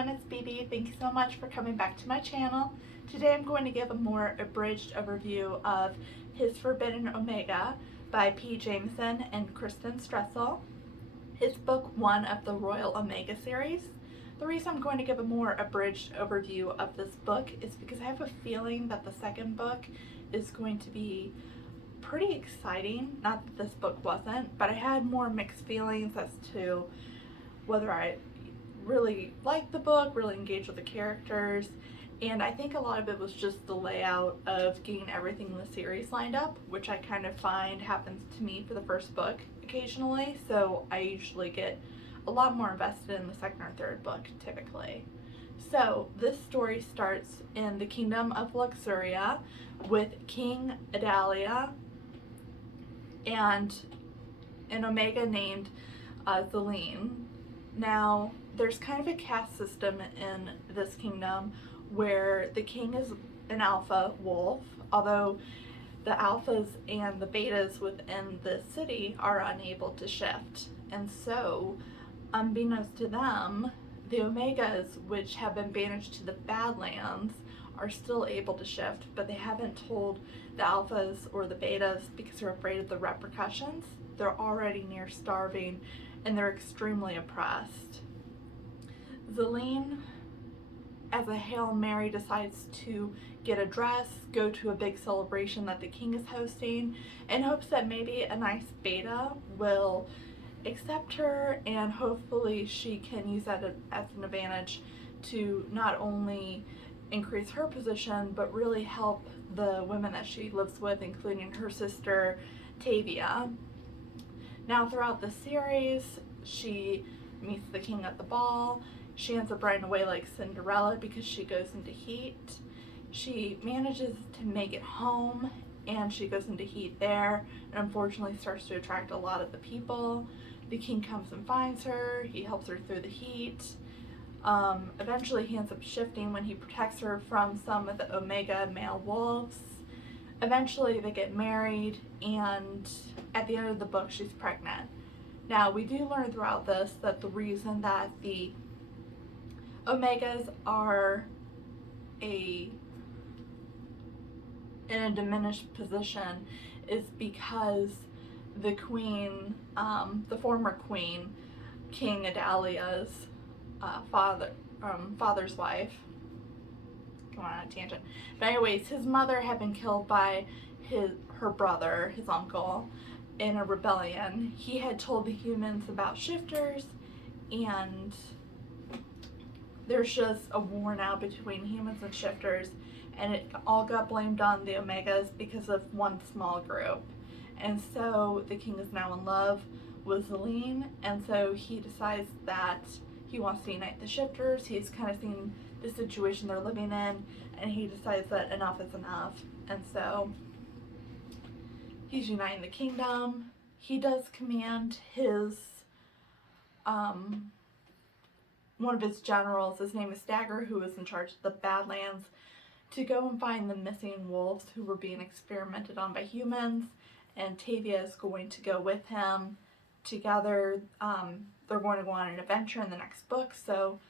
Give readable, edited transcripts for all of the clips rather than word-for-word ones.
everyone, it's BB. Thank you so much for coming back to my channel. Today I'm going to give a more abridged overview of His Forbidden Omega by P. Jameson and Kristen Strassel. It's book 1 of the Royal Omega series. The reason I'm going to give a more abridged overview of this book is because I have a feeling that the second book is going to be pretty exciting. Not that this book wasn't, but I had more mixed feelings as to whether I really liked the book, really engaged with the characters, and I think a lot of it was just the layout of getting everything in the series lined up, which I kind of find happens to me for the first book occasionally, so I usually get a lot more invested in the second or third book typically. So this story starts in the Kingdom of Luxoria with King Adalia and an Omega named Zelene. Now, there's kind of a caste system in this kingdom where the king is an alpha wolf, although the alphas and the betas within the city are unable to shift. And so, unbeknownst to them, the Omegas, which have been banished to the Badlands, are still able to shift, but they haven't told the alphas or the betas because they're afraid of the repercussions. They're already near starving and they're extremely oppressed. Zelene, as a Hail Mary, decides to get a dress, go to a big celebration that the king is hosting, in hopes that maybe a nice beta will accept her, and hopefully she can use that as an advantage to not only increase her position, but really help the women that she lives with, including her sister, Tavia. Now, throughout the series, she meets the king at the ball. She ends up running away like Cinderella because she goes into heat. She manages to make it home, and she goes into heat there, and unfortunately starts to attract a lot of the people. The king comes and finds her. He helps her through the heat. Eventually, he ends up shifting when he protects her from some of the Omega male wolves. Eventually, they get married, and at the end of the book, she's pregnant. Now, we do learn throughout this that the reason that the Omegas are in a diminished position is because the queen, the former queen, King Adalia's father's wife, going on a tangent, but anyways, his mother had been killed by her brother, his uncle, in a rebellion. He had told the humans about shifters, and there's just a war now between humans and shifters, and it all got blamed on the Omegas because of one small group. And so the king is now in love with Zelene, and so he decides that he wants to unite the shifters. He's kind of seen the situation they're living in, and he decides that enough is enough. And so he's uniting the kingdom. He does command his one of his generals, his name is Dagger, who is in charge of the Badlands, to go and find the missing wolves who were being experimented on by humans, and Tavia is going to go with him. Together, they're going to go on an adventure in the next book, so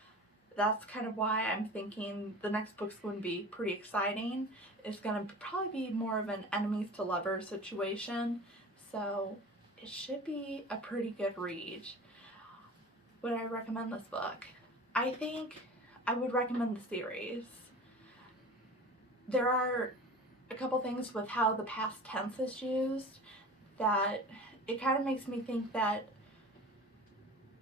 that's kind of why I'm thinking the next book's going to be pretty exciting. It's going to probably be more of an enemies to lovers situation, so it should be a pretty good read. Would I recommend this book? I think I would recommend the series. There are a couple things with how the past tense is used that it kind of makes me think that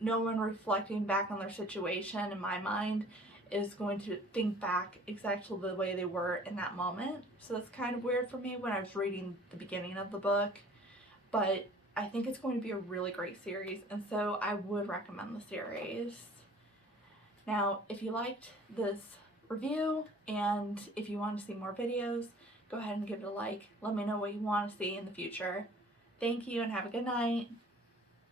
no one reflecting back on their situation, in my mind, is going to think back exactly the way they were in that moment. So that's kind of weird for me when I was reading the beginning of the book, but I think it's going to be a really great series, and so I would recommend the series. Now, if you liked this review and if you want to see more videos, go ahead and give it a like. Let me know what you want to see in the future. Thank you and have a good night.